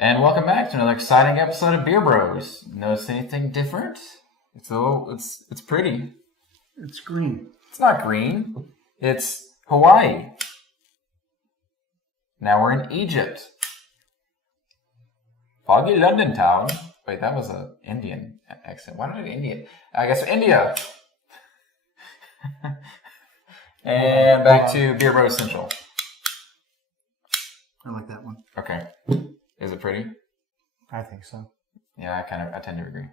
And welcome back to another exciting episode of Beer Bros. Notice anything different? It's pretty. It's green. It's not green. It's Hawaii. Now we're in Egypt. Foggy London town. Wait, that was an Indian accent. Why did I do Indian? I guess India. And back to Beer Bros Central. I like that one. Okay. Is it pretty? I think so. Yeah, I tend to agree.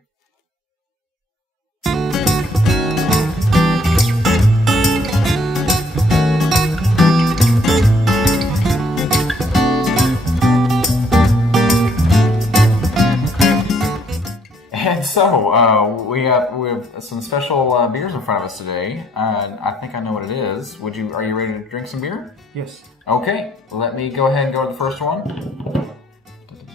And so, we have some special beers in front of us today. I think I know what it is. Are you ready to drink some beer? Yes. Okay, let me go ahead and go to the first one.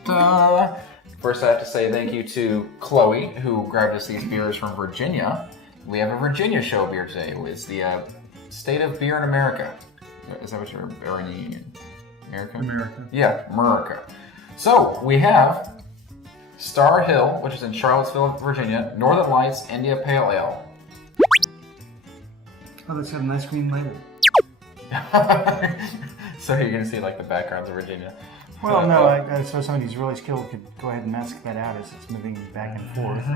Da-da-da. First, I have to say thank you to Chloe, who grabbed us these beers from Virginia. We have a Virginia show beer today. It's the State of Beer in America. Is that what you're in America? America. Yeah, America. So, we have Starr Hill, which is in Charlottesville, Virginia, Northern Lights India Pale Ale. Oh, that's got a nice green label. So you're going to see like the backgrounds of Virginia. Well, no, so somebody who's really skilled could go ahead and mask that out as it's moving back and forth.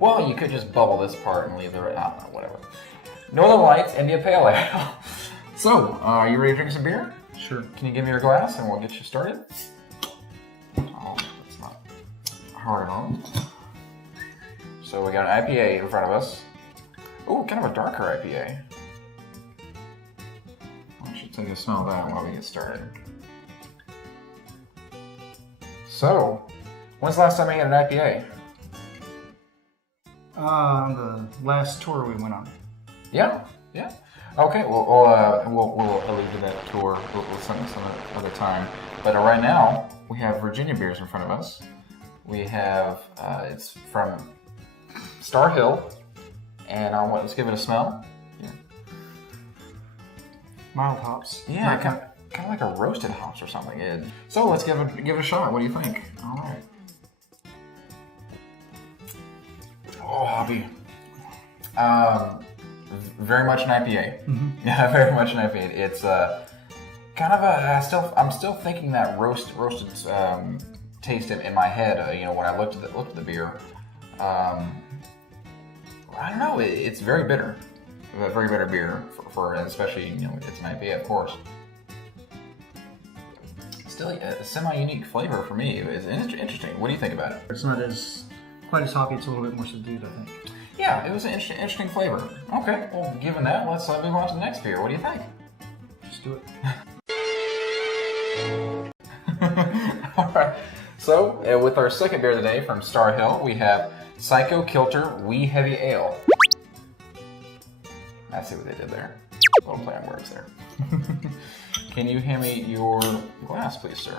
Well, you could just bubble this part and leave the rest. Whatever. Northern Lights India Pale Ale. So, are you ready to drink some beer? Sure. Can you give me your glass and we'll get you started? Oh, that's not hard enough. So we got an IPA in front of us. Oh, kind of a darker IPA. I should take a smell of that while we get started. So, when's the last time you had an IPA? The last tour we went on. Yeah. Okay, we'll allude to that tour some other time. But right now, we have Virginia beers in front of us. We have, it's from Starr Hill, and let's give it a smell. Yeah. Mild hops. Yeah, kind of like a roasted hops or something. So let's give it a shot. What do you think? All right. Oh, hoppy. Very much an IPA. Mm-hmm. Yeah, very much an IPA. It's kind of I'm still thinking that roasted taste in my head. When I looked at the beer. I don't know. It's very bitter. A very bitter beer for especially it's an IPA, of course. Still a semi-unique flavor for me. It's interesting. What do you think about it? It's not quite as hoppy. It's a little bit more subdued, I think. Yeah, it was an interesting flavor. Okay, well, given that, let's move on to the next beer. What do you think? Just do it. All right. So, with our second beer of the day from Starr Hill, we have Psycho Kilter Wee Heavy Ale. I see what they did there. A little play on words there. Can you hand me your glass, please, sir?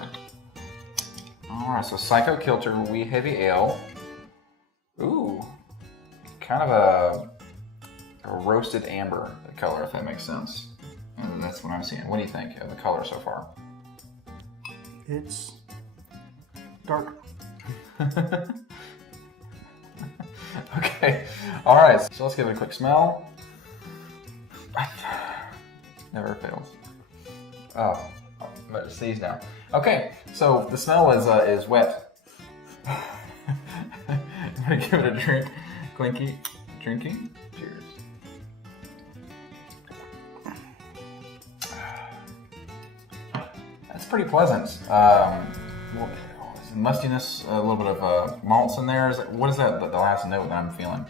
All right, so Psycho Kilter Wee Heavy Ale. Ooh, kind of a roasted amber color, if that makes sense. And that's what I'm seeing. What do you think of the color so far? It's dark. Okay, all right. So let's give it a quick smell. Never fails. Oh, I'm about to sneeze now. Okay, so the smell is wet. I'm gonna give it a drink. Clinky, drinking. Cheers. That's pretty pleasant. Mustiness, a little bit of malts in there. What is that? The last note that I'm feeling?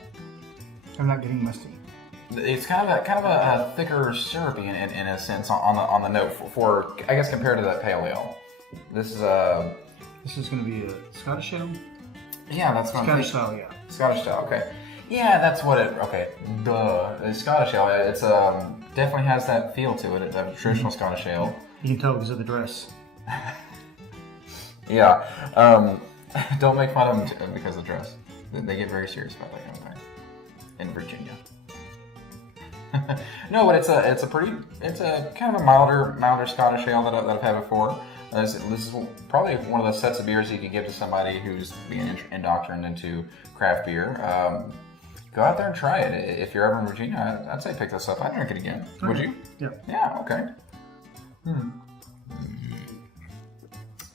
I'm not getting musty. It's kind of a thicker syrupy in a sense on the note for I guess compared to that pale ale. This is going to be a Scottish ale. Yeah, that's Scottish style. Yeah. Scottish style. Okay. Yeah, that's what it. Okay. Duh. The Scottish ale. It's definitely has that feel to it. It's a traditional Scottish ale. You can tell because of the dress. Yeah. Don't make fun of them because of the dress. They get very serious about that kind of thing in Virginia. No, but it's a kind of a milder Scottish ale that I've had before. This is probably one of those sets of beers you could give to somebody who's being indoctrinated into craft beer. Go out there and try it. If you're ever in Virginia, I'd say pick this up. I'd drink it again. Would you? Yeah. Yeah, okay.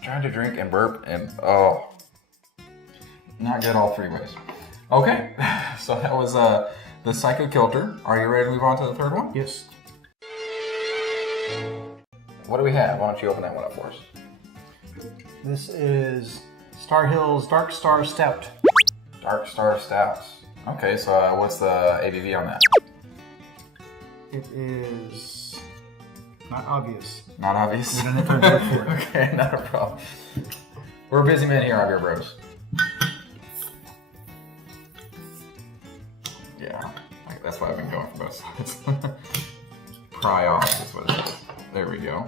Trying to drink and burp and not good all three ways. Okay, so that was the Psycho Kilter. Are you ready to move on to the third one? Yes. What do we have? Why don't you open that one up for us? This is Starr Hill's Dark Star Stout. Dark Star Stout. Okay, so what's the ABV on that? It is not obvious. Not obvious? We don't have to wait for it. Okay, not a problem. We're busy men here on Beer Bros. Yeah, that's why I've been going for both sides. Pry off is what it is. There we go.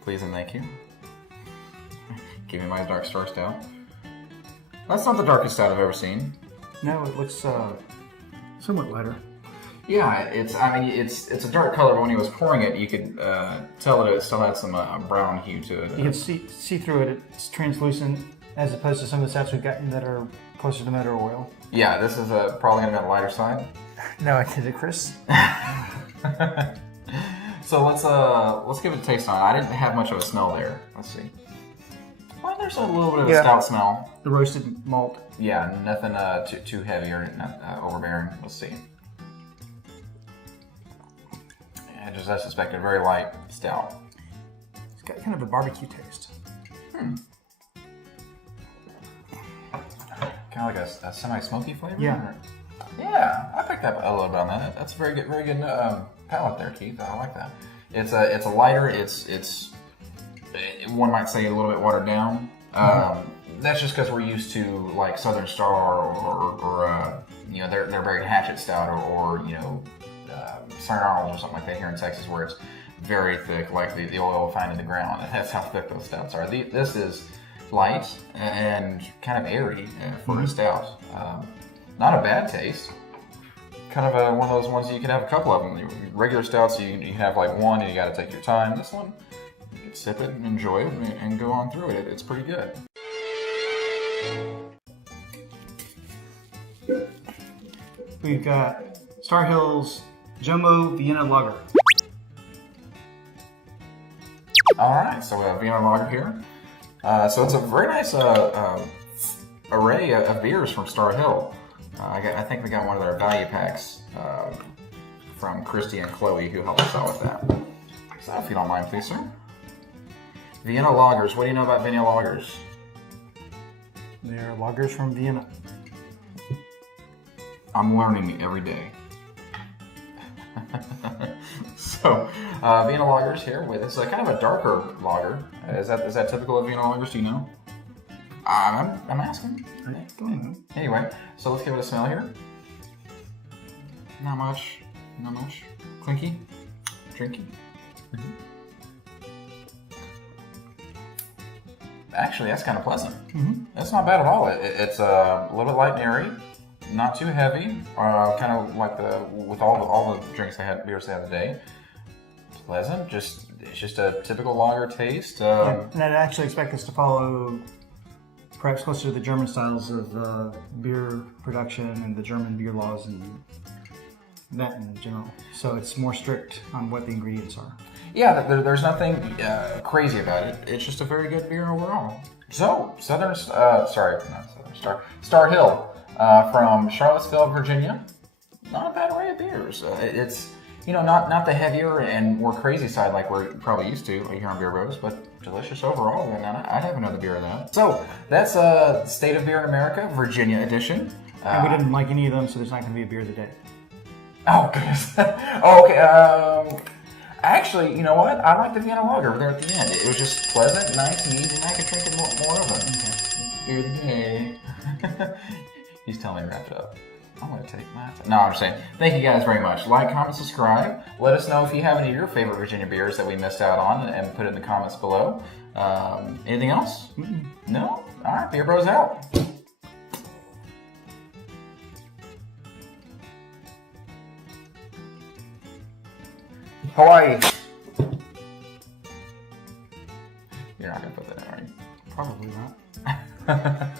Please and thank you. Give me my Dark Star Stout. That's not the darkest stout I've ever seen. No, it looks somewhat lighter. Yeah, it's a dark color, but when he was pouring it, you could tell that it still had some brown hue to it. You can see through it. It's translucent, as opposed to some of the stouts we've gotten that are closer to motor oil. Yeah, this is probably going to be on the lighter side. No, I did it, Chris. So let's give it a taste on it. I didn't have much of a smell there. Let's see. Well, there's a little bit of a stout smell. The roasted malt. Yeah, nothing too heavy or not overbearing. Let's see. Yeah, just as suspected, very light stout. It's got kind of a barbecue taste. Kind of like a semi-smoky flavor. Yeah. Yeah, I picked up a little bit on that. That's a very good palate there, Keith. I like that. It's a lighter. It's one might say a little bit watered down. That's just because we're used to like Southern Star or their very hatchet stout or St. Arnold's or something like that here in Texas, where it's very thick, like the oil found in the ground. That's how thick those stouts are. This is light and kind of airy for a stout. Not a bad taste. Kind of one of those ones you can have a couple of them. Regular stouts, you have like one and you got to take your time. This one, you can sip it and enjoy it and go on through it. It's pretty good. We've got Starr Hill's Jomo Vienna Lager. All right, so we have Vienna Lager here. So it's a very nice array of beers from Starr Hill. I think we got one of their value packs from Christy and Chloe, who helped us out with that. So if you don't mind, please, sir. Vienna Lagers. What do you know about Vienna Lagers? They're lagers from Vienna. I'm learning every day. So, Vienna Lagers here with it's kind of a darker lager. Is that typical of Vienna Lagers? Do you know? I'm asking. I don't know. Anyway, so let's give it a smell here. Not much. Clinky. Drinky. Actually, that's kind of pleasant. That's not bad at all. It's a little bit light and airy, not too heavy. Kind of like with all the beers they had today. Pleasant. It's just a typical lager taste. And I'd actually expect us to follow perhaps closer to the German styles of beer production and the German beer laws and that in general. So it's more strict on what the ingredients are. Yeah, there's nothing crazy about it. It's just a very good beer overall. So, Starr Hill from Charlottesville, Virginia. Not a bad array of beers. It's not the heavier and more crazy side like we're probably used to here on Beer Bros, but delicious overall. And I'd have another beer of that. So that's State of Beer in America, Virginia edition. And we didn't like any of them, so there's not going to be a beer of the day. Oh goodness. Okay. Actually, you know what? I like the Vienna Lager over there at the end. It was just pleasant, nice, and easy, and I could drink it more of it. Okay. Beer of the day. He's telling me to wrap it up. I'm going to take my time. No, I'm just saying. Thank you guys very much. Like, comment, subscribe. Let us know if you have any of your favorite Virginia beers that we missed out on and put it in the comments below. Anything else? No? All right. Beer Bros out. Hawaii. put that in, right? Probably not.